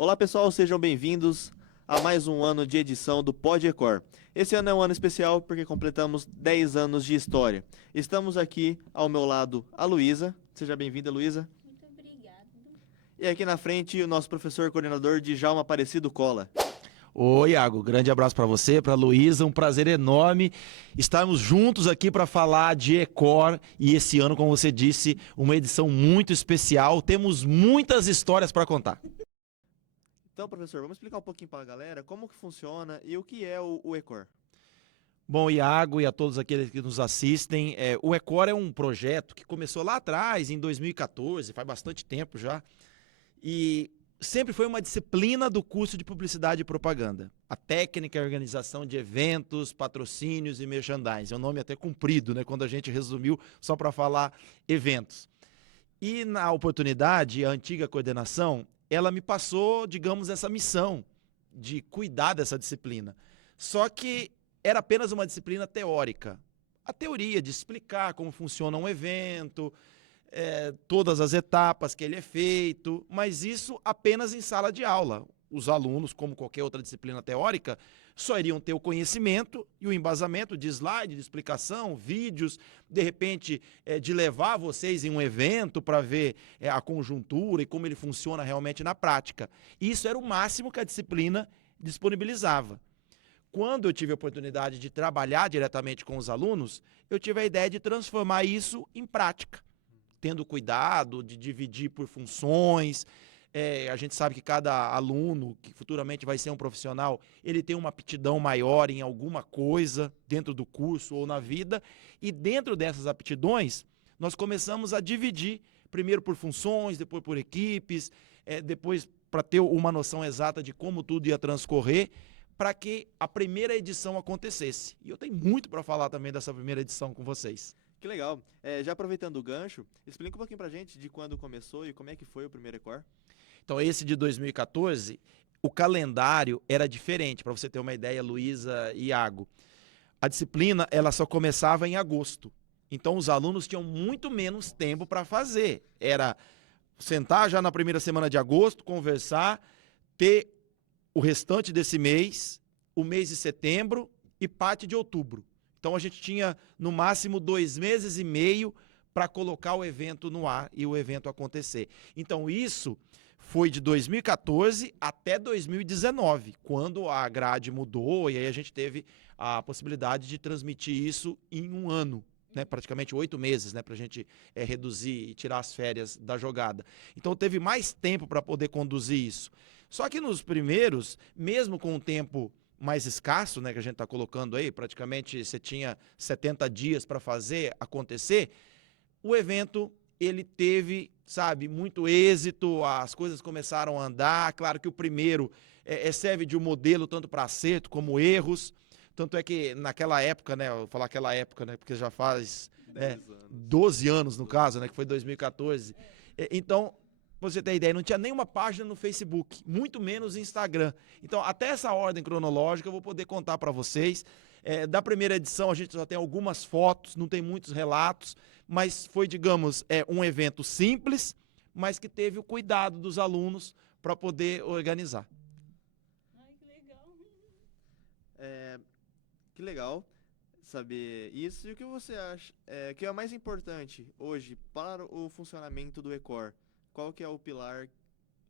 Olá pessoal, sejam bem-vindos a mais um ano de edição do Pod Ecor. Esse ano é um ano especial porque completamos 10 anos de história. Estamos aqui ao meu lado a Luísa. Seja bem-vinda, Luísa. Muito obrigada. E aqui na frente o nosso professor coordenador Djalma Aparecido Cola. Oi, Iago, grande abraço para você, para a Luísa, um prazer enorme estarmos juntos aqui para falar de Ecor e esse ano, como você disse, uma edição muito especial, temos muitas histórias para contar. Então, professor, vamos explicar um pouquinho para a galera como que funciona e o que é o Ecor. Bom, Iago e a todos aqueles que nos assistem, o Ecor é um projeto que começou lá atrás, em 2014, faz bastante tempo já, e sempre foi uma disciplina do curso de Publicidade e Propaganda. A técnica e a organização de eventos, patrocínios e merchandising. É um nome até comprido, né, quando a gente resumiu só para falar eventos. E na oportunidade, a antiga coordenação, ela me passou, digamos, essa missão de cuidar dessa disciplina. Só que era apenas uma disciplina teórica. A teoria de explicar como funciona um evento, todas as etapas que ele é feito, mas isso apenas em sala de aula. Os alunos, como qualquer outra disciplina teórica, só iriam ter o conhecimento e o embasamento de slide, de explicação, vídeos, de repente, de levar vocês em um evento para ver a conjuntura e como ele funciona realmente na prática. Isso era o máximo que a disciplina disponibilizava. Quando eu tive a oportunidade de trabalhar diretamente com os alunos, eu tive a ideia de transformar isso em prática, tendo cuidado de dividir por funções. A gente sabe que cada aluno, que futuramente vai ser um profissional, ele tem uma aptidão maior em alguma coisa dentro do curso ou na vida, e dentro dessas aptidões, nós começamos a dividir, primeiro por funções, depois por equipes, depois para ter uma noção exata de como tudo ia transcorrer, para que a primeira edição acontecesse. E eu tenho muito para falar também dessa primeira edição com vocês. Que legal. Já aproveitando o gancho, explica um pouquinho pra gente de quando começou e como é que foi o primeiro Ecor. Então, esse de 2014, o calendário era diferente, para você ter uma ideia, Luísa e Iago. A disciplina, ela só começava em agosto. Então, os alunos tinham muito menos tempo para fazer. Era sentar já na primeira semana de agosto, conversar, ter o restante desse mês, o mês de setembro e parte de outubro. Então, a gente tinha, no máximo, 2 meses e meio para colocar o evento no ar e o evento acontecer. Então, isso foi de 2014 até 2019, quando a grade mudou e aí a gente teve a possibilidade de transmitir isso em um ano, né, praticamente 8 meses, né, para a gente reduzir e tirar as férias da jogada. Então, teve mais tempo para poder conduzir isso. Só que nos primeiros, mesmo com o tempo mais escasso, né, que a gente está colocando aí, praticamente você tinha 70 dias para fazer acontecer, o evento ele teve, sabe, muito êxito, as coisas começaram a andar. Claro que o primeiro serve de um modelo tanto para acerto como erros, tanto é que naquela época, né, eu vou falar aquela época, né, porque já faz 12 anos no caso, né, que foi 2014. Então, pra você ter ideia, não tinha nenhuma página no Facebook, muito menos Instagram. Então, até essa ordem cronológica eu vou poder contar para vocês. Da primeira edição a gente só tem algumas fotos, não tem muitos relatos, mas foi, digamos, um evento simples, mas que teve o cuidado dos alunos para poder organizar. Ai, que legal. Que legal saber isso. E o que você acha que é mais importante hoje para o funcionamento do Ecor? Qual que é o pilar?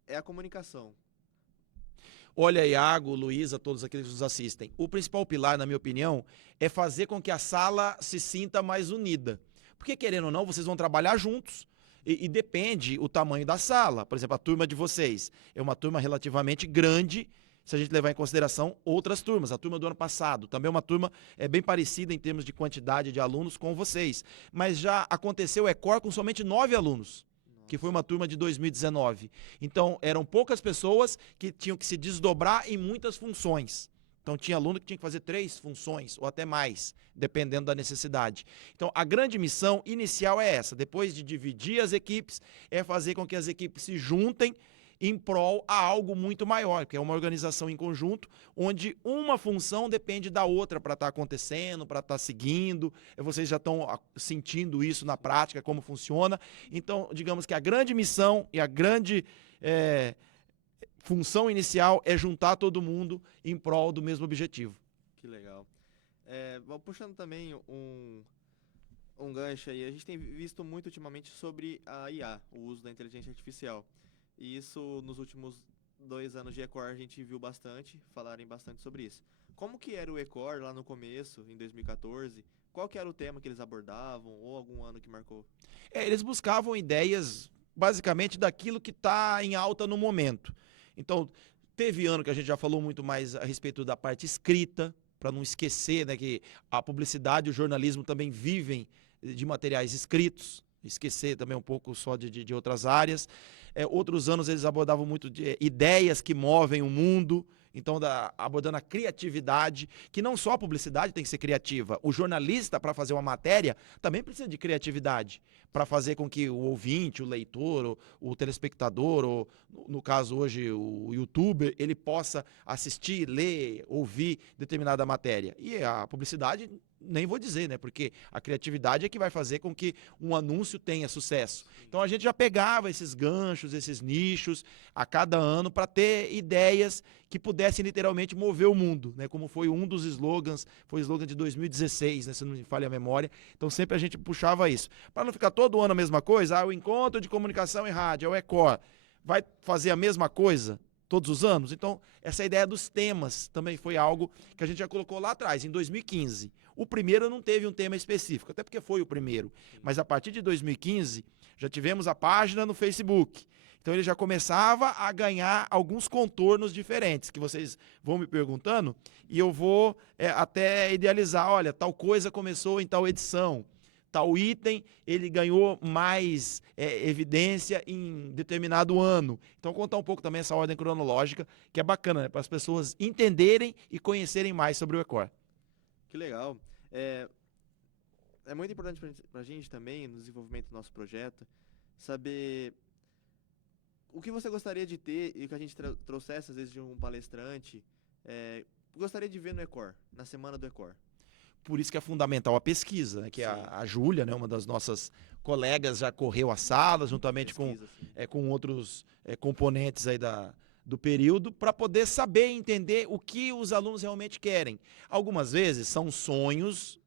É a comunicação. Olha, Iago, Luísa, todos aqueles que nos assistem. O principal pilar, na minha opinião, é fazer com que a sala se sinta mais unida. Porque, querendo ou não, vocês vão trabalhar juntos e depende o tamanho da sala. Por exemplo, a turma de vocês é uma turma relativamente grande, se a gente levar em consideração outras turmas. A turma do ano passado também é uma turma bem parecida em termos de quantidade de alunos com vocês. Mas já aconteceu o Ecor com somente 9 alunos. Que foi uma turma de 2019. Então, eram poucas pessoas que tinham que se desdobrar em muitas funções. Então, tinha aluno que tinha que fazer 3 funções, ou até mais, dependendo da necessidade. Então, a grande missão inicial é essa, depois de dividir as equipes, é fazer com que as equipes se juntem em prol a algo muito maior, que é uma organização em conjunto, onde uma função depende da outra para estar acontecendo, para estar seguindo. Vocês já estão sentindo isso na prática, como funciona. Então, digamos que a grande missão e a grande função inicial é juntar todo mundo em prol do mesmo objetivo. Que legal. Puxando também um gancho aí, a gente tem visto muito ultimamente sobre a IA, o uso da inteligência artificial. E isso, nos últimos 2 anos de Ecor, a gente viu bastante, falarem bastante sobre isso. Como que era o Ecor lá no começo, em 2014? Qual que era o tema que eles abordavam, ou algum ano que marcou? Eles buscavam ideias, basicamente, daquilo que está em alta no momento. Então, teve ano que a gente já falou muito mais a respeito da parte escrita, para não esquecer, né, que a publicidade e o jornalismo também vivem de materiais escritos, esquecer também um pouco só de outras áreas. Outros anos eles abordavam muito de ideias que movem o mundo, então abordando a criatividade, que não só a publicidade tem que ser criativa, o jornalista, para fazer uma matéria, também precisa de criatividade, para fazer com que o ouvinte, o leitor, o telespectador, ou no caso hoje o youtuber, ele possa assistir, ler, ouvir determinada matéria. E a publicidade, nem vou dizer, né? Porque a criatividade é que vai fazer com que um anúncio tenha sucesso. Então a gente já pegava esses ganchos, esses nichos a cada ano para ter ideias que pudessem literalmente mover o mundo, né? Como foi um dos slogans, foi o slogan de 2016, né? Se não me falha a memória. Então sempre a gente puxava isso. Para não ficar todo ano a mesma coisa, o Encontro de Comunicação e Rádio, é o Ecor, vai fazer a mesma coisa todos os anos? Então, essa ideia dos temas também foi algo que a gente já colocou lá atrás, em 2015. O primeiro não teve um tema específico, até porque foi o primeiro. Mas a partir de 2015, já tivemos a página no Facebook. Então, ele já começava a ganhar alguns contornos diferentes, que vocês vão me perguntando, e eu vou até idealizar, olha, tal coisa começou em tal edição. Tal item, ele ganhou mais evidência em determinado ano. Então, contar um pouco também essa ordem cronológica, que é bacana, né? Para as pessoas entenderem e conhecerem mais sobre o Ecor. Que legal. É muito importante para a gente também, no desenvolvimento do nosso projeto, saber o que você gostaria de ter e que a gente trouxesse, às vezes, de um palestrante, gostaria de ver no Ecor, na semana do Ecor. Por isso que é fundamental a pesquisa, né? Que a Júlia, né, uma das nossas colegas, já correu a sala, juntamente com outros componentes aí do período, para poder saber e entender o que os alunos realmente querem. Algumas vezes são sonhos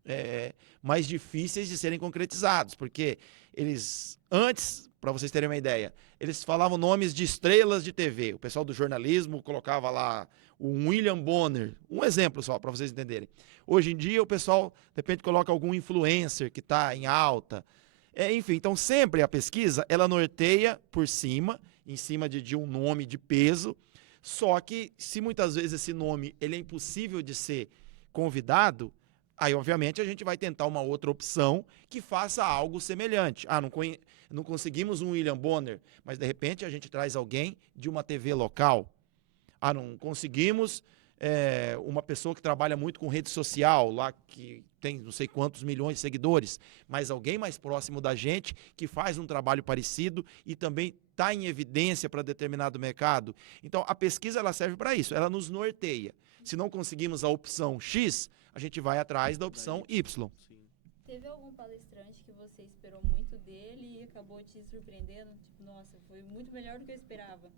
mais difíceis de serem concretizados, porque eles, antes, para vocês terem uma ideia, eles falavam nomes de estrelas de TV. O pessoal do jornalismo colocava lá o William Bonner, um exemplo só, para vocês entenderem. Hoje em dia, o pessoal, de repente, coloca algum influencer que está em alta. Enfim, então sempre a pesquisa, ela norteia por cima, em cima de um nome de peso, só que se muitas vezes esse nome ele é impossível de ser convidado, aí obviamente a gente vai tentar uma outra opção que faça algo semelhante. Não conseguimos um William Bonner, mas de repente a gente traz alguém de uma TV local. Não conseguimos uma pessoa que trabalha muito com rede social, lá que tem não sei quantos milhões de seguidores, mas alguém mais próximo da gente que faz um trabalho parecido e também está em evidência para determinado mercado. Então, a pesquisa ela serve para isso, ela nos norteia. Se não conseguimos a opção X, a gente vai atrás da opção Y. Sim. Teve algum palestrante que você esperou muito dele e acabou te surpreendendo? Tipo, nossa, foi muito melhor do que eu esperava.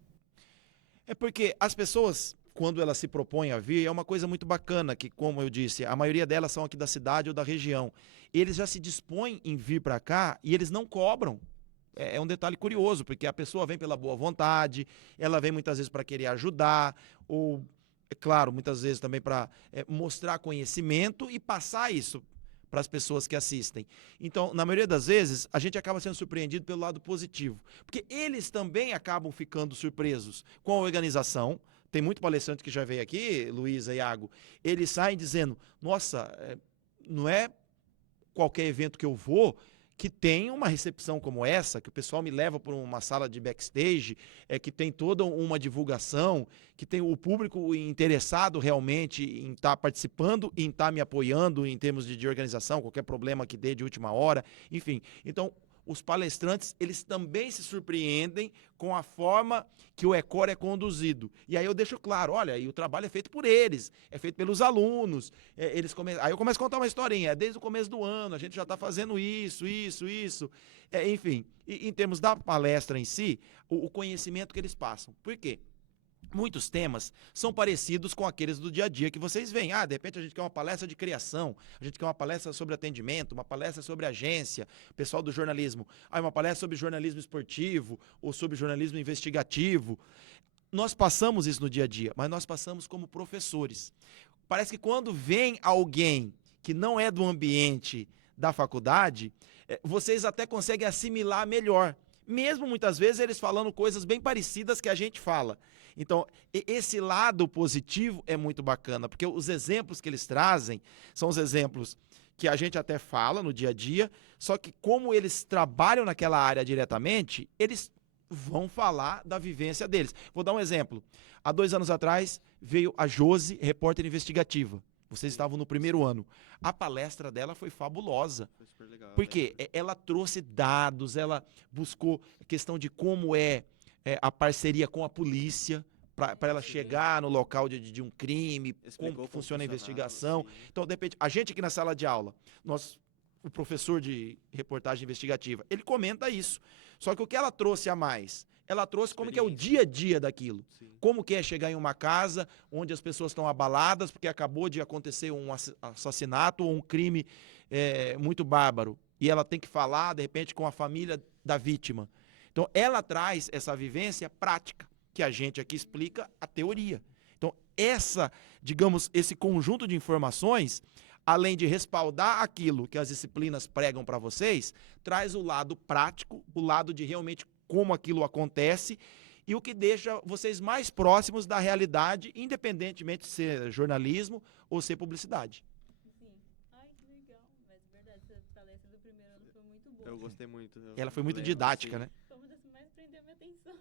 É porque as pessoas, quando elas se propõem a vir, é uma coisa muito bacana, que, como eu disse, a maioria delas são aqui da cidade ou da região. Eles já se dispõem em vir para cá e eles não cobram. É um detalhe curioso, porque a pessoa vem pela boa vontade, ela vem muitas vezes para querer ajudar, ou, é claro, muitas vezes também para mostrar conhecimento e passar isso para as pessoas que assistem. Então, na maioria das vezes, a gente acaba sendo surpreendido pelo lado positivo, porque eles também acabam ficando surpresos com a organização. Tem muito palestrante que já veio aqui, Luísa e Iago, eles saem dizendo, nossa, não é qualquer evento que eu vou que tem uma recepção como essa, que o pessoal me leva para uma sala de backstage, que tem toda uma divulgação, que tem o público interessado realmente em estar participando, em estar me apoiando em termos de organização, qualquer problema que dê de última hora, enfim. Então, os palestrantes, eles também se surpreendem com a forma que o Ecor é conduzido. E aí eu deixo claro, olha, e o trabalho é feito por eles, é feito pelos alunos. Aí eu começo a contar uma historinha, desde o começo do ano, a gente já está fazendo isso. Enfim, em termos da palestra em si, o conhecimento que eles passam. Por quê? muitos temas são parecidos com aqueles do dia a dia que vocês veem. Ah, de repente a gente quer uma palestra de criação, a gente quer uma palestra sobre atendimento, uma palestra sobre agência, pessoal do jornalismo. Ah, uma palestra sobre jornalismo esportivo ou sobre jornalismo investigativo. Nós passamos isso no dia a dia, mas nós passamos como professores. Parece que quando vem alguém que não é do ambiente da faculdade, vocês até conseguem assimilar melhor. Mesmo muitas vezes eles falando coisas bem parecidas que a gente fala. Então, esse lado positivo é muito bacana, porque os exemplos que eles trazem são os exemplos que a gente até fala no dia a dia, só que como eles trabalham naquela área diretamente, eles vão falar da vivência deles. Vou dar um exemplo. Há 2 anos atrás veio a Josi, repórter investigativa. Vocês estavam no primeiro ano. A palestra dela foi fabulosa. Foi super legal. Porque ela trouxe dados, ela buscou a questão de como é a parceria com a polícia, para ela chegar no local de um crime, Explicou como funciona a funcionava, investigação. sim. Então, de repente, a gente aqui na sala de aula, o professor de reportagem investigativa, ele comenta isso. Só que o que ela trouxe a mais? Ela trouxe como que é o dia a dia daquilo. Sim. Como que é chegar em uma casa onde as pessoas estão abaladas porque acabou de acontecer um assassinato ou um crime muito bárbaro. E ela tem que falar, de repente, com a família da vítima. Então, ela traz essa vivência prática, que a gente aqui explica a teoria. Então, esse conjunto de informações, além de respaldar aquilo que as disciplinas pregam para vocês, traz o lado prático, o lado de realmente como aquilo acontece e o que deixa vocês mais próximos da realidade, independentemente de ser jornalismo ou ser publicidade. Sim. Ai, que legal. Mas, verdade, essa palestra do primeiro ano foi muito boa. Eu gostei muito. Ela foi muito lembro, didática, sim. né? Foi uma das que mais prendeu minha atenção.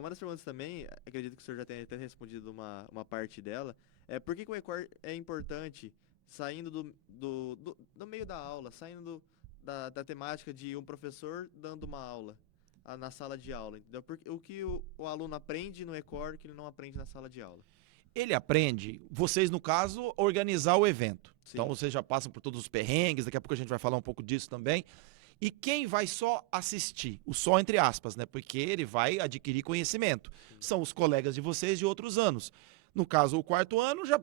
Uma das perguntas também, acredito que o senhor já tenha até respondido uma parte dela, por que o ECOR é importante saindo do meio da aula, saindo da temática de um professor dando uma aula na sala de aula, entendeu? Porque o que o aluno aprende no ECOR que ele não aprende na sala de aula. Ele aprende, vocês no caso, organizar o evento. Sim. Então vocês já passam por todos os perrengues, daqui a pouco a gente vai falar um pouco disso também. E quem vai só assistir, o só entre aspas, né? Porque ele vai adquirir conhecimento. São os colegas de vocês de outros anos. No caso, o 4º ano já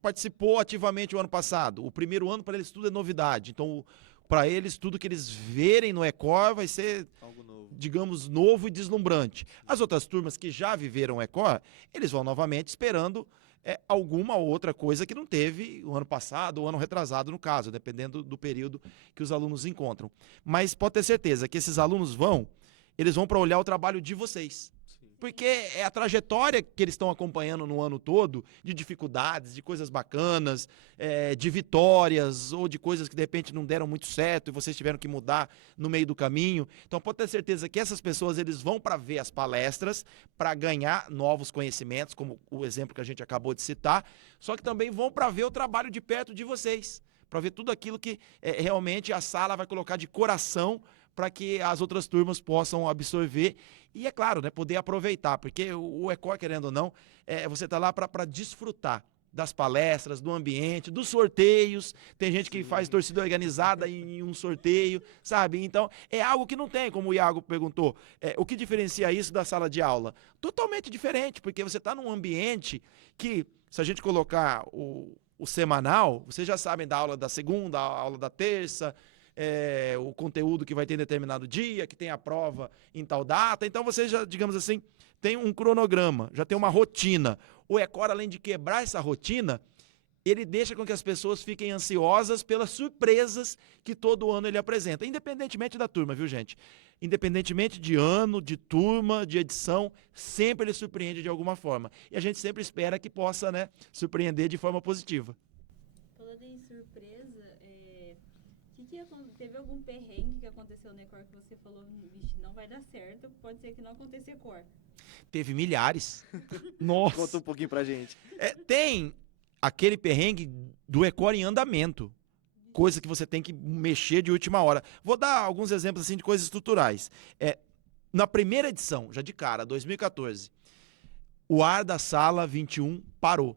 participou ativamente o ano passado. O primeiro ano para eles tudo é novidade. Então, para eles, tudo que eles verem no ECOR vai ser, Algo novo. digamos, novo e deslumbrante. As outras turmas que já viveram o ECOR, eles vão novamente esperando alguma outra coisa que não teve o ano passado ou o ano retrasado, no caso, dependendo do período que os alunos encontram. Mas pode ter certeza que esses alunos eles vão para olhar o trabalho de vocês. Sim. Porque é a trajetória que eles estão acompanhando no ano todo, de dificuldades, de coisas bacanas, de vitórias, ou de coisas que de repente não deram muito certo e vocês tiveram que mudar no meio do caminho. Então pode ter certeza que essas pessoas eles vão para ver as palestras, para ganhar novos conhecimentos, como o exemplo que a gente acabou de citar, só que também vão para ver o trabalho de perto de vocês, para ver tudo aquilo que realmente a sala vai colocar de coração para que as outras turmas possam absorver e, é claro, né, poder aproveitar, porque o ECOR, querendo ou não, você está lá para desfrutar das palestras, do ambiente, dos sorteios. Tem gente que faz torcida organizada em um sorteio, sabe? Então, é algo que não tem, como o Iago perguntou. O que diferencia isso da sala de aula? Totalmente diferente, porque você está num ambiente que, se a gente colocar o semanal, vocês já sabem da aula da segunda, a aula da terça, o conteúdo que vai ter em determinado dia, que tem a prova em tal data. Então você já, digamos assim, tem um cronograma, já tem uma rotina. O ECOR, além de quebrar essa rotina, ele deixa com que as pessoas fiquem ansiosas pelas surpresas que todo ano ele apresenta, independentemente da turma, viu, gente? Independentemente de ano, de turma, de edição, sempre ele surpreende de alguma forma. E a gente sempre espera que possa, né, surpreender de forma positiva. Falando em surpresa, teve algum perrengue que aconteceu no ECOR que você falou, vixe, não vai dar certo, pode ser que não aconteça ECOR? Teve milhares. Nossa. Conta um pouquinho pra gente. Tem aquele perrengue do ECOR em andamento. Coisa que você tem que mexer de última hora. Vou dar alguns exemplos assim de coisas estruturais. Na primeira edição, já de cara, 2014, o ar da sala 21 parou.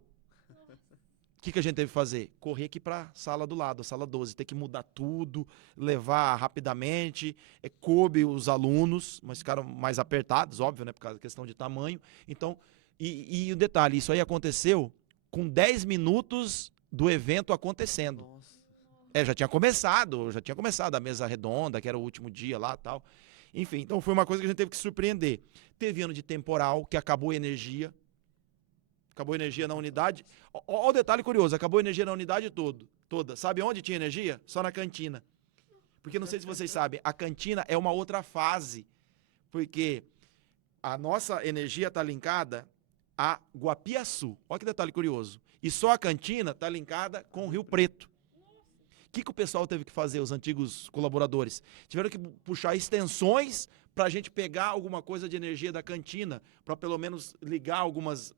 O que a gente teve que fazer? Correr aqui para a sala do lado, a sala 12. Ter que mudar tudo, levar rapidamente. Coube os alunos, mas ficaram mais apertados, óbvio, né, por causa da questão de tamanho. Então, E o detalhe, isso aí aconteceu com 10 minutos do evento acontecendo. Nossa. Já tinha começado a mesa redonda, que era o último dia lá e tal. Enfim, então foi uma coisa que a gente teve que surpreender. Teve ano de temporal, que acabou a energia. Acabou a energia na unidade. Olha o detalhe curioso, acabou a energia na unidade toda. Sabe onde tinha energia? Só na cantina. Porque não sei se vocês sabem, a cantina é uma outra fase. Porque a nossa energia está linkada a Guapiaçu. Olha que detalhe curioso. E só a cantina está linkada com o Rio Preto. O que o pessoal teve que fazer, os antigos colaboradores? Tiveram que puxar extensões para a gente pegar alguma coisa de energia da cantina, para pelo menos ligar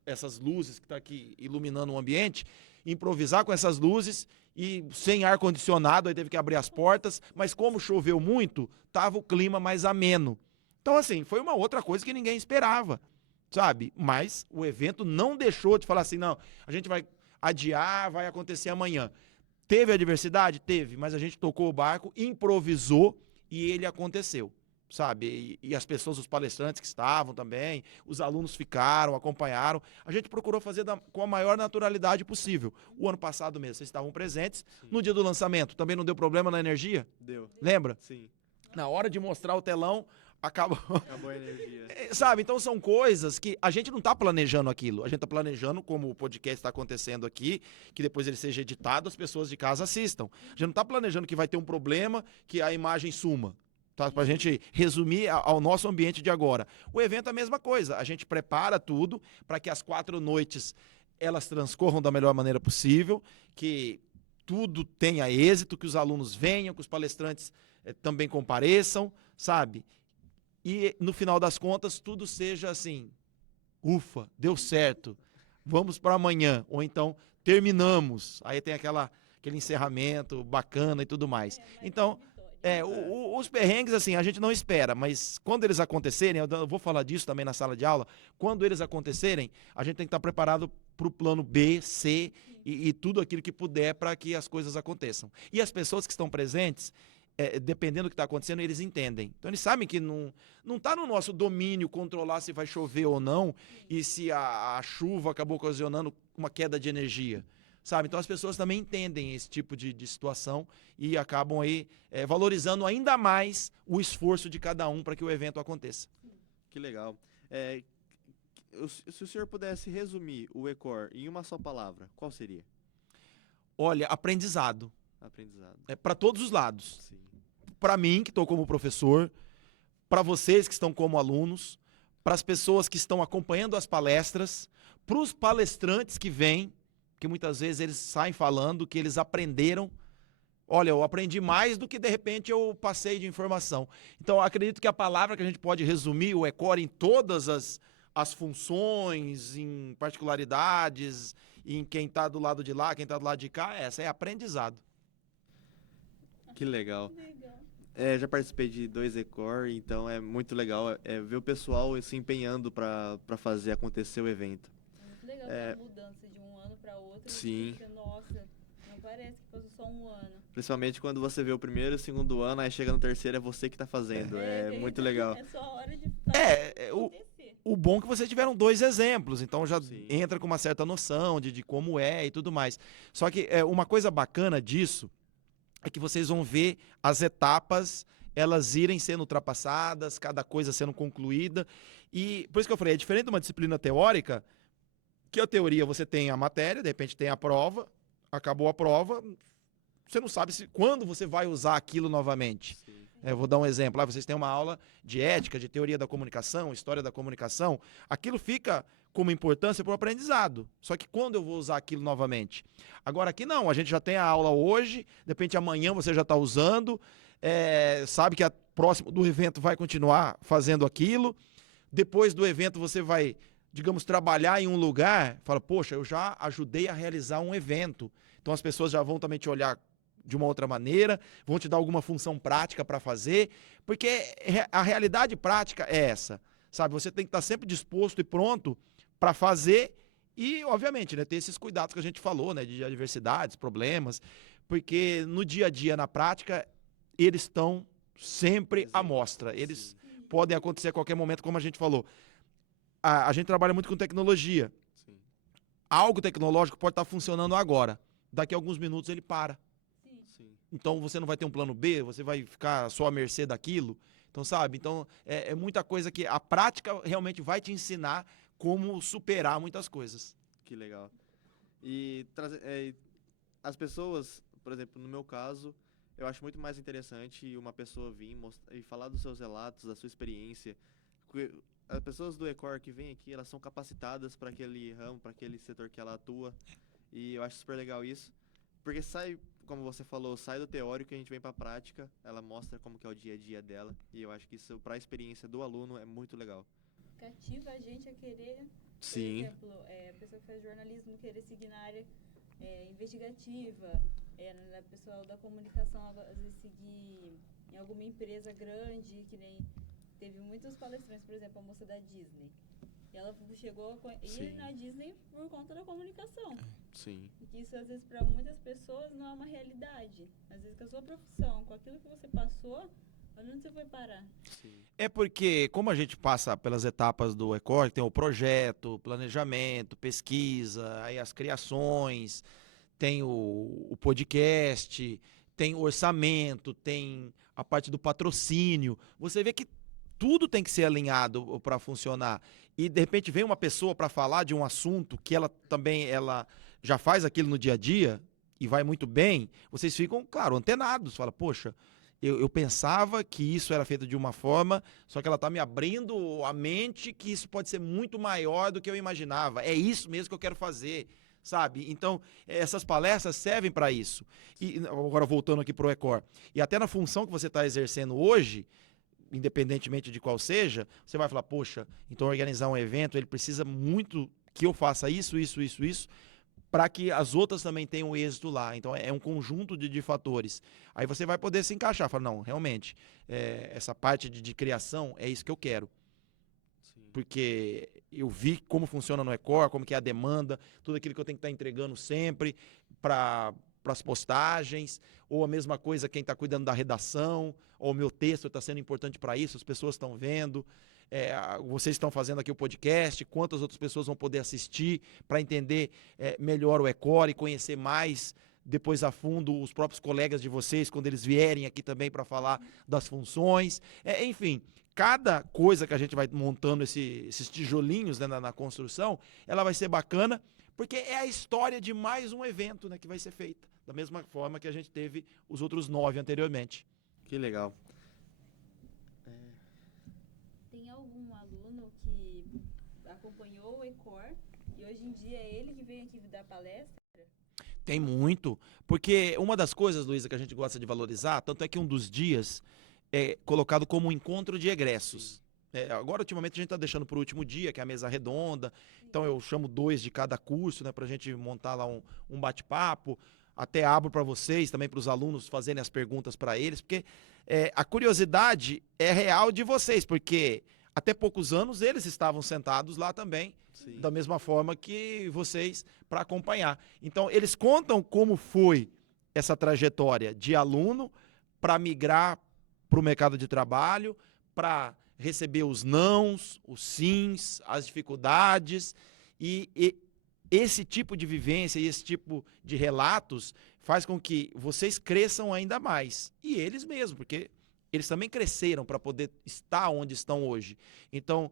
essas luzes que está aqui iluminando o ambiente, improvisar com essas luzes e sem ar-condicionado, aí teve que abrir as portas, mas como choveu muito, estava o clima mais ameno. Então, assim, foi uma outra coisa que ninguém esperava, sabe? Mas o evento não deixou de falar assim, não, a gente vai adiar, vai acontecer amanhã. Teve adversidade? Teve, mas a gente tocou o barco, improvisou e ele aconteceu, sabe? E as pessoas, os palestrantes que estavam também, os alunos ficaram, acompanharam. A gente procurou fazer com a maior naturalidade possível. O ano passado mesmo, vocês estavam presentes. Sim. No dia do lançamento, também não deu problema na energia? Deu. Lembra? Sim. Na hora de mostrar o telão, acabou. Acabou a energia. Sabe, então são coisas que a gente não está planejando aquilo. A gente está planejando, como o podcast está acontecendo aqui, que depois ele seja editado, as pessoas de casa assistam. A gente não está planejando que vai ter um problema, que a imagem suma. Tá? Para a gente resumir ao nosso ambiente de agora. O evento é a mesma coisa. A gente prepara tudo para que as 4 noites elas transcorram da melhor maneira possível, que tudo tenha êxito, que os alunos venham, que os palestrantes também compareçam, sabe? E, no final das contas, tudo seja assim, ufa, deu certo, vamos para amanhã, ou então terminamos, aí tem aquele encerramento bacana e tudo mais. Então, os perrengues, assim, a gente não espera, mas quando eles acontecerem, eu vou falar disso também na sala de aula, quando eles acontecerem, a gente tem que estar preparado para o plano B, C e tudo aquilo que puder para que as coisas aconteçam. E as pessoas que estão presentes, dependendo do que está acontecendo, eles entendem. Então, eles sabem que não está no nosso domínio controlar se vai chover ou não e se a chuva acabou ocasionando uma queda de energia, sabe? Então, as pessoas também entendem esse tipo de situação e acabam aí valorizando ainda mais o esforço de cada um para que o evento aconteça. Que legal. Se o senhor pudesse resumir o ECOR em uma só palavra, qual seria? Olha, aprendizado. Aprendizado. Para todos os lados. Sim. Para mim, que estou como professor, para vocês que estão como alunos, para as pessoas que estão acompanhando as palestras, para os palestrantes que vêm, que muitas vezes eles saem falando que eles aprenderam. Olha, eu aprendi mais do que de repente eu passei de informação. Então, acredito que a palavra que a gente pode resumir o ECOR em todas as funções, em particularidades, em quem está do lado de lá, quem está do lado de cá, essa é aprendizado. Que legal. Legal. Já participei de 2 ECOR, então é muito legal ver o pessoal se empenhando para fazer acontecer o evento. É muito legal essa mudança de um ano para outro. Sim. Fica, nossa, não parece que passou só um ano. Principalmente quando você vê o primeiro e o segundo ano, aí chega no terceiro, é você que está fazendo. É muito legal. É só a hora de acontecer. O bom é que vocês tiveram 2 exemplos, então já Sim. entra com uma certa noção de como é e tudo mais. Só que uma coisa bacana disso é que vocês vão ver as etapas, elas irem sendo ultrapassadas, cada coisa sendo concluída. E por isso que eu falei, é diferente de uma disciplina teórica, que a teoria você tem a matéria, de repente tem a prova, acabou a prova, você não sabe quando você vai usar aquilo novamente. Sim. Eu vou dar um exemplo. Lá vocês têm uma aula de ética, de teoria da comunicação, história da comunicação. Aquilo fica como importância para o aprendizado. Só que quando eu vou usar aquilo novamente? Agora aqui não, a gente já tem a aula hoje, de repente amanhã você já está usando, sabe que próximo do evento vai continuar fazendo aquilo. Depois do evento você vai, digamos, trabalhar em um lugar, fala, poxa, eu já ajudei a realizar um evento. Então as pessoas já vão também te olhar de uma outra maneira, vão te dar alguma função prática para fazer, porque a realidade prática é essa, sabe? Você tem que estar sempre disposto e pronto para fazer e, obviamente, né, ter esses cuidados que a gente falou, né, de adversidades, problemas, porque no dia a dia, na prática, eles estão sempre à mostra, eles podem acontecer a qualquer momento, como a gente falou. a gente trabalha muito com tecnologia. Sim. Algo tecnológico pode estar funcionando agora. Daqui a alguns minutos ele para. Sim. Sim. Então você não vai ter um plano B, você vai ficar só à mercê daquilo. Então, sabe? Então, é muita coisa que a prática realmente vai te ensinar como superar muitas coisas. Que legal. E as pessoas, por exemplo, no meu caso, eu acho muito mais interessante uma pessoa vir e falar dos seus relatos, da sua experiência. As pessoas do ECOR que vêm aqui, elas são capacitadas para aquele ramo, para aquele setor que ela atua. E eu acho super legal isso. Porque sai, como você falou, sai do teórico e a gente vem para a prática. Ela mostra como que é o dia a dia dela. E eu acho que isso, para a experiência do aluno, é muito legal. Cativa a gente a querer, Sim. por exemplo, a pessoa que faz jornalismo querer seguir na área investigativa, na pessoa da comunicação, às vezes seguir em alguma empresa grande, que nem teve muitos palestrantes, por exemplo, a moça da Disney. E ela chegou a ir Sim. na Disney por conta da comunicação. Sim. E que isso, às vezes, para muitas pessoas não é uma realidade. Às vezes, com a sua profissão, com aquilo que você passou, onde você foi parar? Sim. É porque, como a gente passa pelas etapas do ECOR, tem o projeto, planejamento, pesquisa, aí as criações, tem o podcast, tem o orçamento, tem a parte do patrocínio. Você vê que tudo tem que ser alinhado para funcionar. E, de repente, vem uma pessoa para falar de um assunto que ela já faz aquilo no dia a dia e vai muito bem. Vocês ficam, claro, antenados. Fala, poxa, eu pensava que isso era feito de uma forma, só que ela está me abrindo a mente que isso pode ser muito maior do que eu imaginava. É isso mesmo que eu quero fazer, sabe? Então, essas palestras servem para isso. E agora, voltando aqui para o ECOR, e até na função que você está exercendo hoje, independentemente de qual seja, você vai falar, poxa, então organizar um evento, ele precisa muito que eu faça isso, para que as outras também tenham êxito lá. Então, é um conjunto de fatores. Aí você vai poder se encaixar. Fala, não, realmente, essa parte de criação é isso que eu quero. Sim. Porque eu vi como funciona no ECOR, como que é a demanda, tudo aquilo que eu tenho que estar entregando sempre para as postagens, ou a mesma coisa quem está cuidando da redação, ou o meu texto está sendo importante para isso, as pessoas estão vendo. Vocês estão fazendo aqui o podcast, quantas outras pessoas vão poder assistir para entender melhor o ECOR e conhecer mais depois a fundo os próprios colegas de vocês, quando eles vierem aqui também para falar das funções. Enfim, cada coisa que a gente vai montando esses tijolinhos, né, na construção, ela vai ser bacana, porque é a história de mais um evento, né, que vai ser feita, da mesma forma que a gente teve os outros 9 anteriormente. Que legal. Tem algum aluno que acompanhou o ECOR e hoje em dia é ele que vem aqui dar palestra? Tem muito, porque uma das coisas, Luísa, que a gente gosta de valorizar, tanto é que um dos dias é colocado como um encontro de egressos. Agora, ultimamente, a gente está deixando para o último dia, que é a mesa redonda. Então, eu chamo 2 de cada curso, né, para a gente montar lá um bate-papo. Até abro para vocês, também para os alunos fazerem as perguntas para eles, porque a curiosidade é real de vocês, porque até poucos anos eles estavam sentados lá também, Sim. da mesma forma que vocês, para acompanhar. Então, eles contam como foi essa trajetória de aluno para migrar para o mercado de trabalho, para receber os nãos, os sims, as dificuldades, e esse tipo de vivência e esse tipo de relatos faz com que vocês cresçam ainda mais. E eles mesmos, porque eles também cresceram para poder estar onde estão hoje. Então,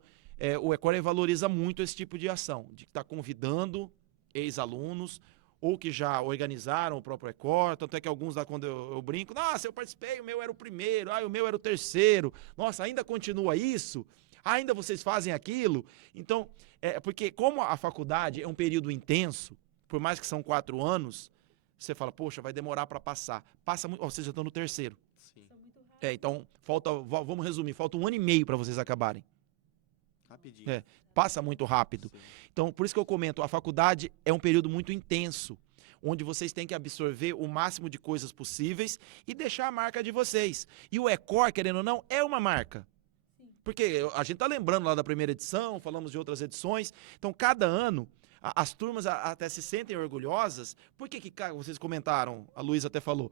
o ECOR valoriza muito esse tipo de ação, de estar convidando ex-alunos, ou que já organizaram o próprio ECOR, tanto é que alguns lá, quando eu brinco, nossa, eu participei, o meu era o primeiro, o meu era o terceiro, nossa, ainda continua isso? Ainda vocês fazem aquilo? Então, porque como a faculdade é um período intenso, por mais que são 4 anos, você fala, poxa, vai demorar para passar. Passa muito, vocês já estão no terceiro. Sim. São muito rápidos. Então, vamos resumir, falta 1 ano e meio para vocês acabarem. Rapidinho. Passa muito rápido. Sim. Então, por isso que eu comento, a faculdade é um período muito intenso, onde vocês têm que absorver o máximo de coisas possíveis e deixar a marca de vocês. E o ECOR, querendo ou não, é uma marca. Sim. Porque a gente está lembrando lá da primeira edição, falamos de outras edições. Então, cada ano, as turmas até se sentem orgulhosas. Por que vocês comentaram, a Luísa até falou,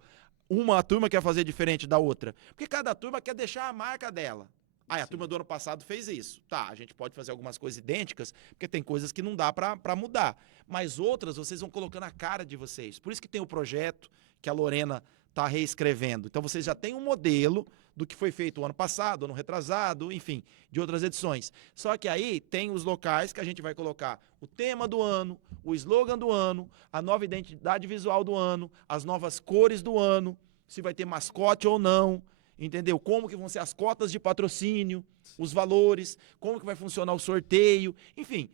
uma turma quer fazer diferente da outra? Porque cada turma quer deixar a marca dela. Ah, a Sim. turma do ano passado fez isso. Tá, a gente pode fazer algumas coisas idênticas, porque tem coisas que não dá pra mudar. Mas outras vocês vão colocando a cara de vocês. Por isso que tem o projeto que a Lorena tá reescrevendo. Então vocês já têm um modelo do que foi feito o ano passado, ano retrasado, enfim, de outras edições. Só que aí tem os locais que a gente vai colocar o tema do ano, o slogan do ano, a nova identidade visual do ano, as novas cores do ano, se vai ter mascote ou não, entendeu? Como que vão ser as cotas de patrocínio, os valores, como que vai funcionar o sorteio, enfim,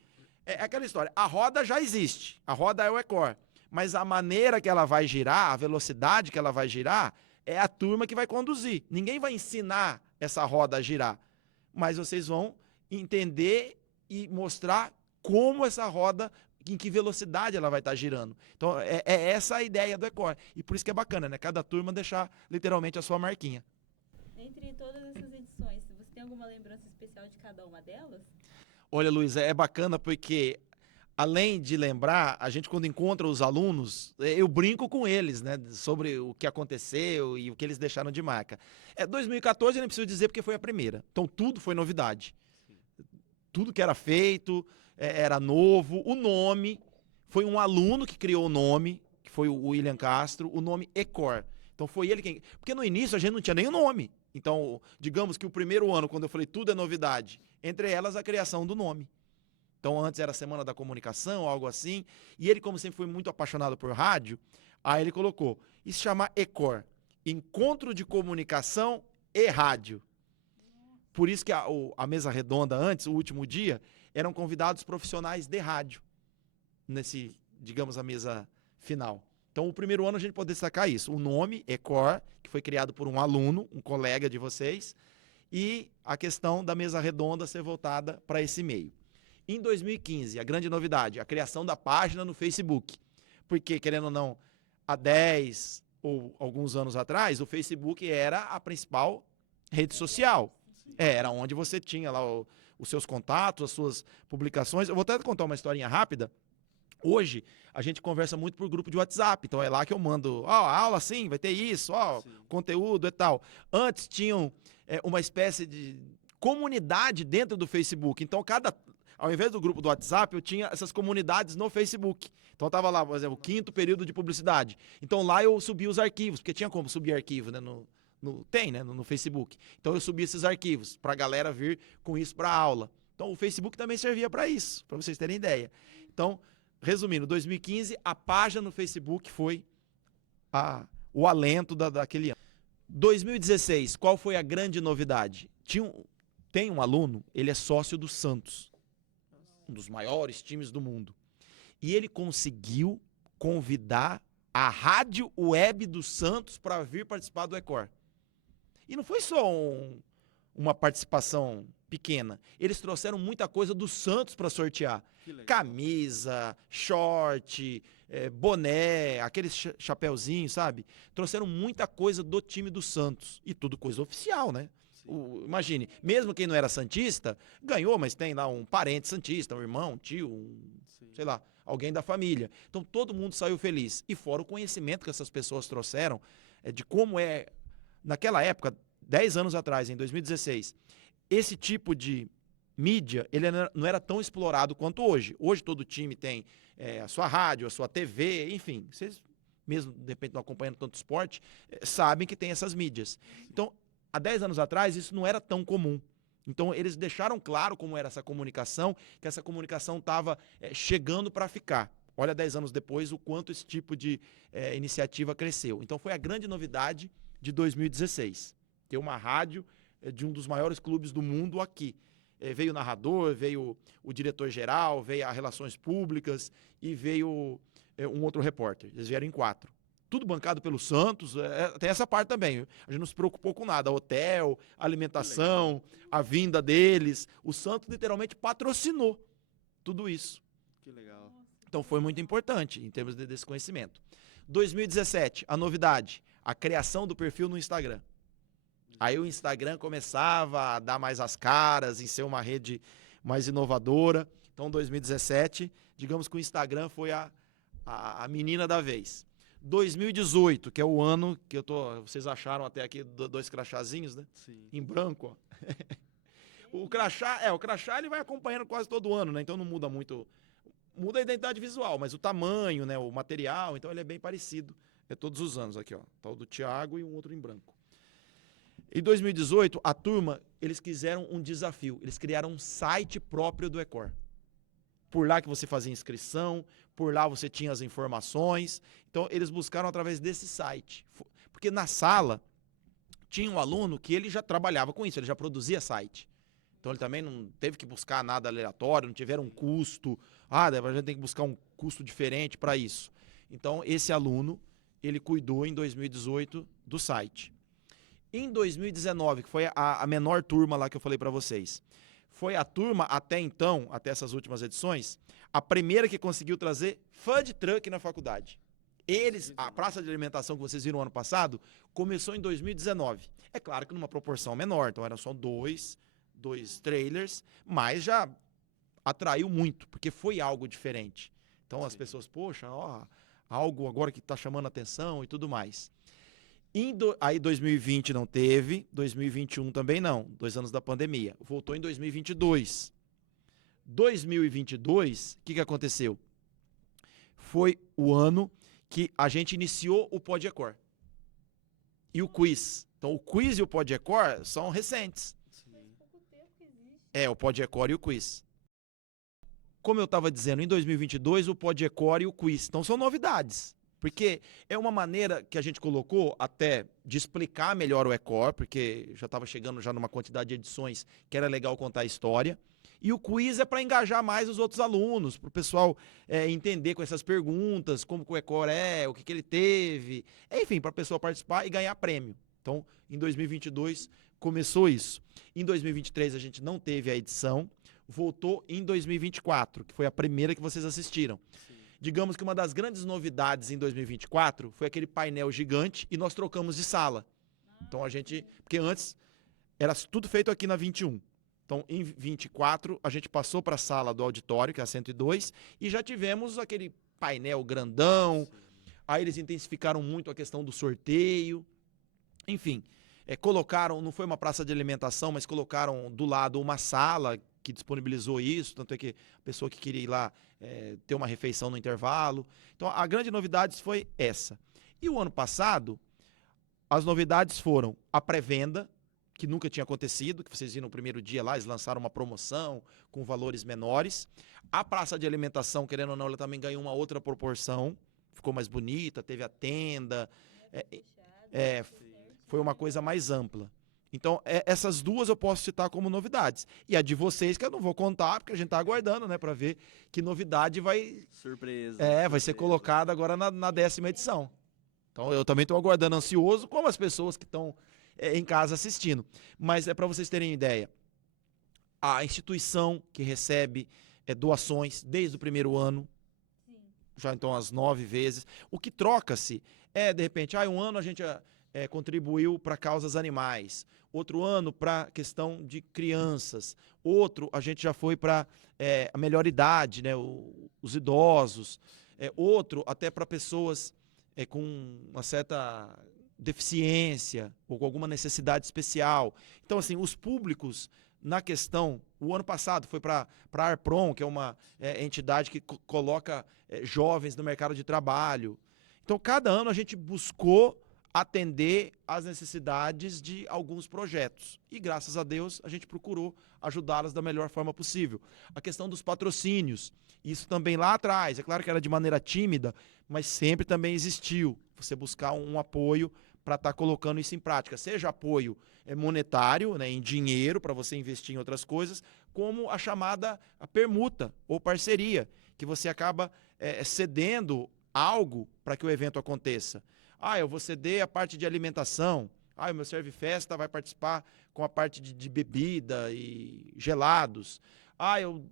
é aquela história. A roda já existe, a roda é o Ecor, mas a maneira que ela vai girar, a velocidade que ela vai girar, é a turma que vai conduzir. Ninguém vai ensinar essa roda a girar, mas vocês vão entender e mostrar como essa roda, em que velocidade ela vai estar girando. Então, é essa a ideia do Ecor. E por isso que é bacana, né? Cada turma deixar literalmente a sua marquinha. Entre todas essas edições, você tem alguma lembrança especial de cada uma delas? Olha, Luiz, é bacana porque, além de lembrar, a gente quando encontra os alunos, eu brinco com eles, né? Sobre o que aconteceu e o que eles deixaram de marca. 2014 eu nem preciso dizer porque foi a primeira. Então, tudo foi novidade. Tudo que era feito era novo. O nome, foi um aluno que criou o nome, que foi o William Castro, o nome Ecor. Então foi ele quem... Porque no início a gente não tinha nem o nome. Então, digamos que o primeiro ano, quando eu falei tudo é novidade, entre elas a criação do nome. Então antes era a Semana da Comunicação, algo assim. E ele, como sempre foi muito apaixonado por rádio, aí ele colocou, e se chamar Ecor, Encontro de Comunicação e Rádio. Por isso que a mesa redonda antes, o último dia, eram convidados profissionais de rádio, nesse, digamos, a mesa final. Então, o primeiro ano a gente pode destacar isso. O nome, Ecor, que foi criado por um aluno, um colega de vocês, e a questão da mesa redonda ser voltada para esse meio. Em 2015, a grande novidade, a criação da página no Facebook. Porque, querendo ou não, há 10 ou alguns anos atrás, o Facebook era a principal rede social. Era onde você tinha lá os seus contatos, as suas publicações. Eu vou até contar uma historinha rápida. Hoje, a gente conversa muito por grupo de WhatsApp, então é lá que eu mando, aula sim, vai ter isso, conteúdo e tal. Antes tinham uma espécie de comunidade dentro do Facebook, então ao invés do grupo do WhatsApp, eu tinha essas comunidades no Facebook. Então eu tava lá, por exemplo, 5º período de publicidade. Então lá eu subia os arquivos, porque tinha como subir arquivo, né, no Facebook. Então eu subia esses arquivos para a galera vir com isso para aula. Então o Facebook também servia para isso, para vocês terem ideia. Então, resumindo, 2015, a página no Facebook foi o alento daquele ano. 2016, qual foi a grande novidade? Tem um aluno, ele é sócio do Santos, um dos maiores times do mundo. E ele conseguiu convidar a rádio web do Santos para vir participar do Ecor. E não foi só uma participação pequena. Eles trouxeram muita coisa do Santos para sortear. Camisa, short, boné, aqueles chapéuzinhos, sabe? Trouxeram muita coisa do time do Santos. E tudo coisa oficial, né? Imagine, mesmo quem não era santista, ganhou, mas tem lá um parente santista, um irmão, um tio, sei lá, alguém da família. Então todo mundo saiu feliz. E fora o conhecimento que essas pessoas trouxeram de como naquela época, 10 anos atrás, em 2016, esse tipo de mídia, ele não era tão explorado quanto hoje. Hoje todo time tem a sua rádio, a sua TV, enfim, vocês mesmo, de repente, não acompanhando tanto esporte, sabem que tem essas mídias. Então, há 10 anos atrás, isso não era tão comum. Então, eles deixaram claro como era essa comunicação, que essa comunicação estava chegando para ficar. Olha, 10 anos depois, o quanto esse tipo de iniciativa cresceu. Então, foi a grande novidade de 2016. Ter uma rádio de um dos maiores clubes do mundo aqui. Veio o narrador, veio o diretor-geral, veio as relações públicas e veio um outro repórter. Eles vieram em 4. Tudo bancado pelo Santos, tem essa parte também. A gente não se preocupou com nada. Hotel, alimentação, a vinda deles. O Santos literalmente patrocinou tudo isso. Que legal. Então foi muito importante em termos desse conhecimento. 2017, a novidade, a criação do perfil no Instagram. Aí o Instagram começava a dar mais as caras, em ser uma rede mais inovadora. Então, 2017, digamos que o Instagram foi a menina da vez. 2018, que é o ano que vocês acharam até aqui 2 crachazinhos, né? Sim. Em branco, ó. O crachá ele vai acompanhando quase todo ano, né? Então não muda muito. Muda a identidade visual, mas o tamanho, né? O material, então ele é bem parecido. É todos os anos aqui, ó. Tá o do Thiago e um outro em branco. Em 2018, a turma, eles quiseram um desafio. Eles criaram um site próprio do Ecor. Por lá que você fazia inscrição, por lá você tinha as informações. Então, eles buscaram através desse site. Porque na sala, tinha um aluno que ele já trabalhava com isso, ele já produzia site. Então, ele também não teve que buscar nada aleatório, não tiveram um custo. A gente tem que buscar um custo diferente para isso. Então, esse aluno, ele cuidou em 2018 do site. Em 2019, que foi a menor turma lá que eu falei para vocês, foi a turma, até então, até essas últimas edições, a primeira que conseguiu trazer food truck na faculdade. A praça de alimentação que vocês viram ano passado, começou em 2019. É claro que numa proporção menor, então eram só dois trailers, mas já atraiu muito, porque foi algo diferente. Então as pessoas, poxa, ó, algo agora que está chamando a atenção e tudo mais. Aí 2020 não teve, 2021 também não, 2 anos da pandemia. Voltou em 2022. 2022, o que aconteceu? Foi o ano que a gente iniciou o Pod-Ecor. E o quiz. Então o quiz e o Pod-Ecor são recentes. Faz pouco tempo que existe. O Pod-Ecor e o quiz. Como eu estava dizendo, em 2022 o Pod-Ecor e o quiz. Então são novidades. Porque é uma maneira que a gente colocou até de explicar melhor o Ecor, porque já estava chegando já numa quantidade de edições que era legal contar a história. E o quiz é para engajar mais os outros alunos, para o pessoal entender com essas perguntas, como que o Ecor é, o que ele teve, enfim, para a pessoa participar e ganhar prêmio. Então, em 2022 começou isso. Em 2023 a gente não teve a edição, voltou em 2024, que foi a primeira que vocês assistiram. Sim. Digamos que uma das grandes novidades em 2024 foi aquele painel gigante e nós trocamos de sala. Então porque antes era tudo feito aqui na 21. Então em 24 a gente passou para a sala do auditório, que é a 102, e já tivemos aquele painel grandão. Aí eles intensificaram muito a questão do sorteio. Enfim, colocaram, não foi uma praça de alimentação, mas colocaram do lado uma sala que disponibilizou isso, tanto é que a pessoa que queria ir lá ter uma refeição no intervalo. Então, a grande novidade foi essa. E o ano passado, as novidades foram a pré-venda, que nunca tinha acontecido, que vocês viram no primeiro dia lá, eles lançaram uma promoção com valores menores. A praça de alimentação, querendo ou não, ela também ganhou uma outra proporção, ficou mais bonita, teve a tenda, foi uma coisa mais ampla. Então, essas duas eu posso citar como novidades. E a de vocês, que eu não vou contar, porque a gente está aguardando, né, para ver que novidade vai... Surpresa. Vai ser colocada agora na 10ª edição. Então, eu também estou aguardando ansioso, como as pessoas que estão em casa assistindo. Mas é para vocês terem ideia. A instituição que recebe doações desde o primeiro ano, já então as 9 vezes. O que troca-se de repente, um ano a gente contribuiu para causas animais, outro ano para questão de crianças, outro a gente já foi para a melhor idade, né, os idosos, outro até para pessoas com uma certa deficiência ou com alguma necessidade especial. Então, assim, os públicos na questão, o ano passado foi para a Arpron, que é uma entidade que coloca jovens no mercado de trabalho. Então, cada ano a gente buscou atender às necessidades de alguns projetos. E, graças a Deus, a gente procurou ajudá-las da melhor forma possível. A questão dos patrocínios, isso também lá atrás, é claro que era de maneira tímida, mas sempre também existiu. Você buscar um apoio para estar colocando isso em prática. Seja apoio monetário, né, em dinheiro, para você investir em outras coisas, como a chamada permuta ou parceria, que você acaba cedendo algo para que o evento aconteça. Eu vou ceder a parte de alimentação. O meu Serve Festa vai participar com a parte de bebida e gelados. Eu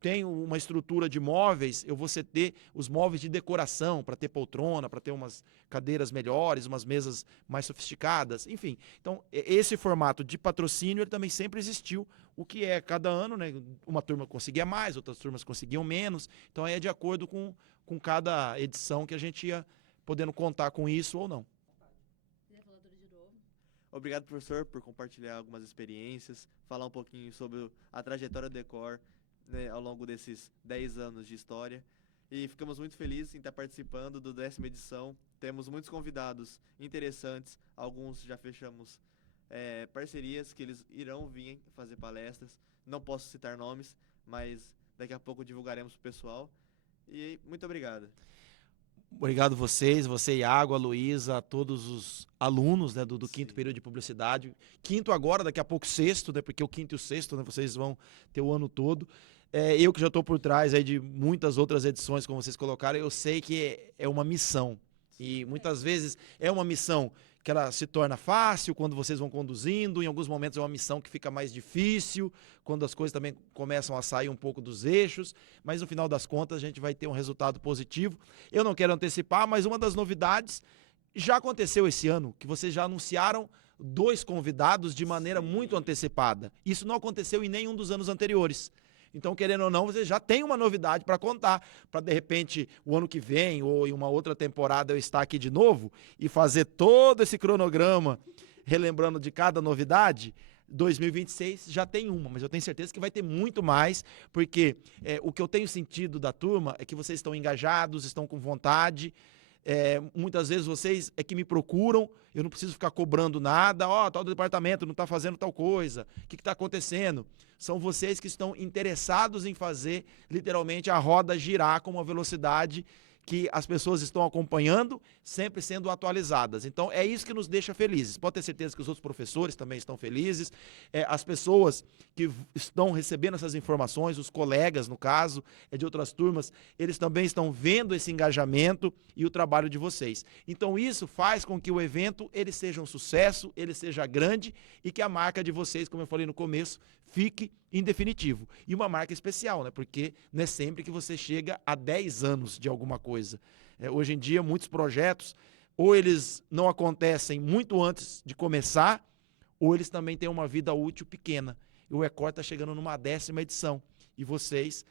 tenho uma estrutura de móveis, eu vou ceder os móveis de decoração para ter poltrona, para ter umas cadeiras melhores, umas mesas mais sofisticadas, enfim. Então, esse formato de patrocínio ele também sempre existiu, o que cada ano, né, uma turma conseguia mais, outras turmas conseguiam menos, então é de acordo com cada edição que a gente ia podendo contar com isso ou não. Quiser falar tudo de novo? Obrigado, professor, por compartilhar algumas experiências, falar um pouquinho sobre a trajetória do Ecor, né, ao longo desses 10 anos de história. E ficamos muito felizes em estar participando do 10ª edição. Temos muitos convidados interessantes, alguns já fechamos parcerias que eles irão vir fazer palestras. Não posso citar nomes, mas daqui a pouco divulgaremos para o pessoal. E muito obrigado. Obrigado vocês, você, Iago, a Luísa, a todos os alunos, né, do quinto período de publicidade. Quinto agora, daqui a pouco sexto, né, porque o quinto e o sexto, né, vocês vão ter o ano todo. Eu que já estou por trás aí de muitas outras edições, como vocês colocaram, eu sei que é uma missão. E muitas vezes é uma missão que ela se torna fácil quando vocês vão conduzindo, em alguns momentos é uma missão que fica mais difícil, quando as coisas também começam a sair um pouco dos eixos, mas no final das contas a gente vai ter um resultado positivo. Eu não quero antecipar, mas uma das novidades já aconteceu esse ano, que vocês já anunciaram 2 convidados de maneira muito antecipada. Isso não aconteceu em nenhum dos anos anteriores. Então, querendo ou não, você já tem uma novidade para contar, para de repente o ano que vem ou em uma outra temporada eu estar aqui de novo e fazer todo esse cronograma, relembrando de cada novidade. 2026 já tem uma, mas eu tenho certeza que vai ter muito mais, porque o que eu tenho sentido da turma é que vocês estão engajados, estão com vontade. Muitas vezes vocês é que me procuram, eu não preciso ficar cobrando nada, tal departamento não está fazendo tal coisa, o que está acontecendo? São vocês que estão interessados em fazer literalmente a roda girar com uma velocidade que as pessoas estão acompanhando, sempre sendo atualizadas. Então, é isso que nos deixa felizes. Pode ter certeza que os outros professores também estão felizes, as pessoas que estão recebendo essas informações, os colegas, no caso, de outras turmas, eles também estão vendo esse engajamento e o trabalho de vocês. Então, isso faz com que o evento ele seja um sucesso, ele seja grande e que a marca de vocês, como eu falei no começo, fique em definitivo. E uma marca especial, né? Porque não é sempre que você chega a 10 anos de alguma coisa. Hoje em dia, muitos projetos, ou eles não acontecem muito antes de começar, ou eles também têm uma vida útil pequena. E o Ecor está chegando numa 10ª edição. E vocês,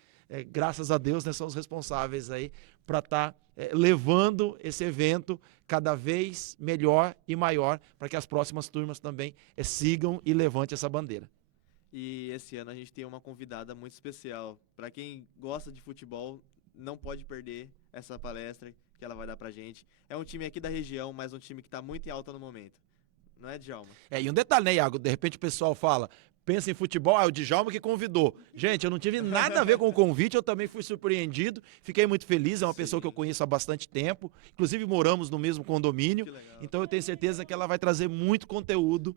graças a Deus, né, são os responsáveis aí para estar levando esse evento cada vez melhor e maior, para que as próximas turmas também sigam e levantem essa bandeira. E esse ano a gente tem uma convidada muito especial. Para quem gosta de futebol, não pode perder essa palestra que ela vai dar pra gente. É um time aqui da região, mas um time que tá muito em alta no momento. Não é, Djalma? E um detalhe, né, Iago? De repente o pessoal fala, pensa em futebol, é o Djalma que convidou. Gente, eu não tive nada a ver com o convite, eu também fui surpreendido, fiquei muito feliz, é uma pessoa que eu conheço há bastante tempo, inclusive moramos no mesmo condomínio, então eu tenho certeza que ela vai trazer muito conteúdo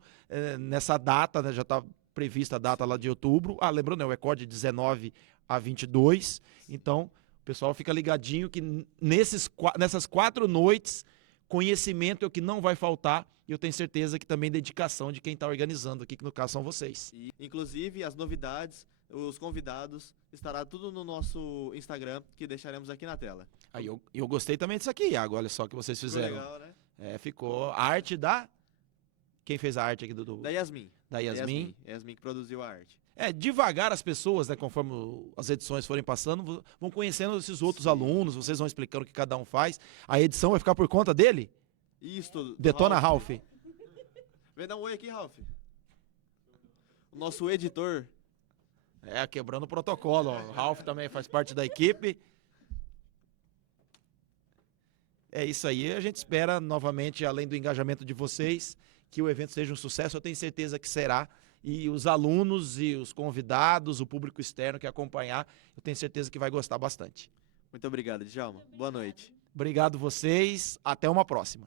nessa data, né, já está prevista a data lá de outubro. Lembrando, né, o Ecor de 19 a 22. Então, o pessoal fica ligadinho que nessas 4 noites, conhecimento é o que não vai faltar. E eu tenho certeza que também dedicação de quem está organizando aqui, que no caso são vocês. E, inclusive, as novidades, os convidados, estará tudo no nosso Instagram, que deixaremos aqui na tela. Aí eu gostei também disso aqui, Iago. Olha só o que vocês fizeram. Ficou legal, né? Ficou a arte da... Quem fez a arte aqui Da Yasmin. Da Yasmin. Yasmin que produziu a arte. Devagar as pessoas, né, conforme as edições forem passando, vão conhecendo esses outros alunos, vocês vão explicando o que cada um faz. A edição vai ficar por conta dele? Isso. Detona, Ralph. Vem dar um oi aqui, Ralph. O nosso editor. Quebrando o protocolo. Ó. O Ralph também faz parte da equipe. É isso aí. A gente espera, novamente, além do engajamento de vocês, que o evento seja um sucesso. Eu tenho certeza que será. E os alunos e os convidados, o público externo que acompanhar, eu tenho certeza que vai gostar bastante. Muito obrigado, Djalma. Boa noite. Obrigado vocês. Até uma próxima.